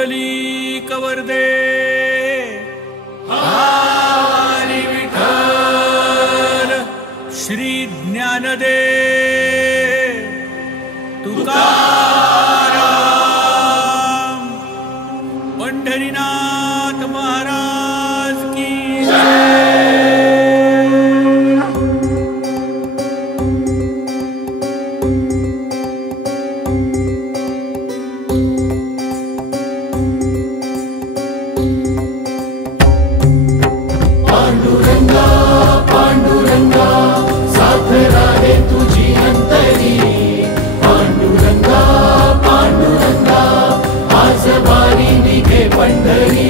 पुंडलिक वरदे हरी विठ्ठल श्री ज्ञानदेव तुकाराम पंढरीनाथ महाराज की पांडुरंगा पांडुरंगा साथ राहे तुझी अंतरी पांडुरंगा पांडुरंगा आज वारी निघे पंढरी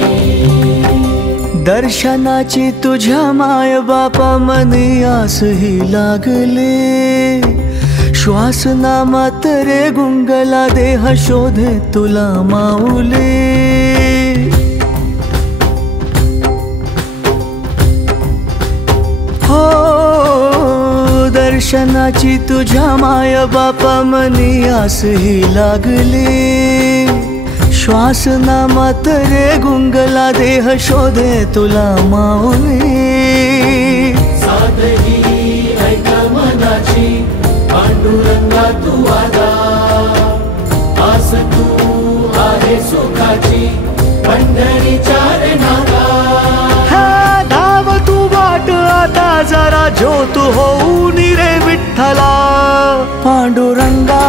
दर्शनाची तुझ्या माय बापा मनी आसही लागले श्वास नामात रे गुंगला देह शोधे तुला माऊले हो दर्शनाची तुझ्या माय बापा मनी आसही लागले श्वास नामात रे गुंगला देह शोधे तुला माऊली साधही ऐक मनाची पांडुरंगा तू आला आस तू आहे सुखाची पंढरीच्या रे नागा धाव तू वाट आता जरा ज्योत होऊन रे विठ्ठला पांडुरंगा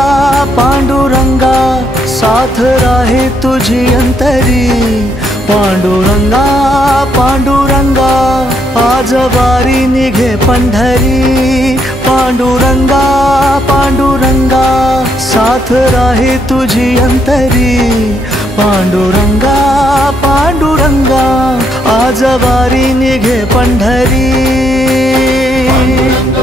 पांडुरंगा साथ राहे तुझी अंतरी पांडुरंगा पांडुरंगा आज वारी निघे पंढरी पांडुरंगा पांडुरंगा साथ राहे तुझी अंतरी पांडुरंगा पांडुरंगा आज वारी निघे पंढरी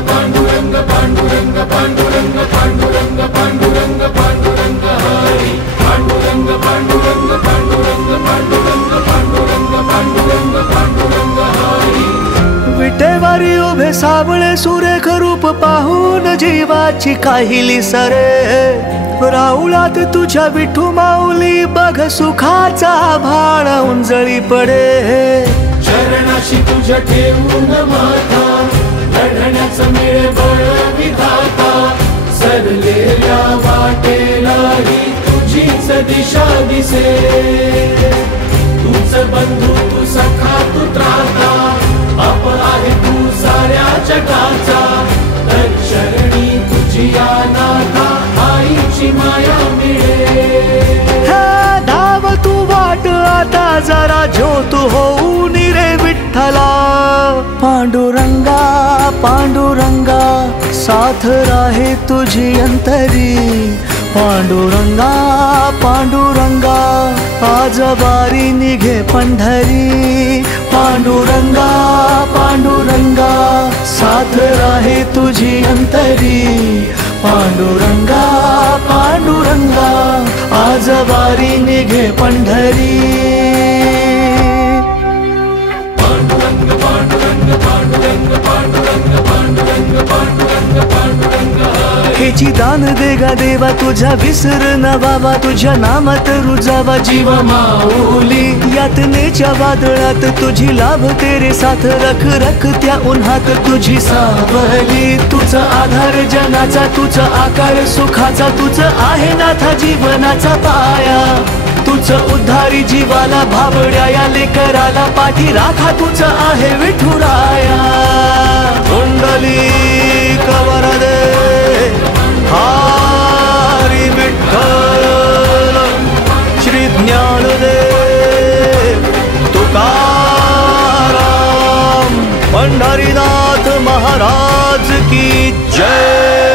पांडुरंग पांडुरंग पांडुरंग पांडुरंग पांडुरंग पांडुरंग हरी पांडुरंग पांडुरंग पांडुरंग पांडुरंग पांडुरंग पांडुरंग पांडुरंग हरी विटेवारी उभे सावळे सुरेख रूप पाहून जीवाची काहिली सरे राऊळात तुझ्या विठू माऊली बघ सुखाचा भाळ उंजळी पडे चरणाशी तुझ्या ठेवून माथा लढण्याचं मिळे बळ विधाता सरलेल्या वाटेलाही तुझीच दिशा दिसे तूच बंधू तू सखा तू त्राता बाप आहे तू साऱ्या जगाचा तर शरणी तुझी अनाथा आईची माया मिळे धाव तू वाट आता जरा ज्योत होऊन रे विठ्ठला पांडुरंगा पांडुरंगा साथ राहे तुझी अंतरी पांडुरंगा पांडुरंगा आज वारी निघे पंढरी पांडुरंगा पांडुरंगा साथ राहे तुझी अंतरी पांडुरंगा पांडुरंगा आज वारी निघे पंढरी पांडुरंग पांडुरंग पांडुरंग पांडुरंग पांडुरंग पांडुरंग पांडुरंग हेची दान देगा देवा तुझा विसर न बाबा तुझ्या नामात रुजावा जीव माऊली यातनेच्या वादळात तुझी लाभ तेरे साथ रख रख त्या उन्हात तुझी सावली तुझा आधार जनाचा तुझा आकार सुखाचा तुझ आहे नाथा जीवनाचा पाया तुझ उद्धारी जीवाला भाबड्या या लेकराला पाठी राखा तुझ आहे विठुराया पुंडलिक वरदे हरी विठ्ठल श्री ज्ञानदेव तुकाराम पंढरीनाथ महाराज की जय।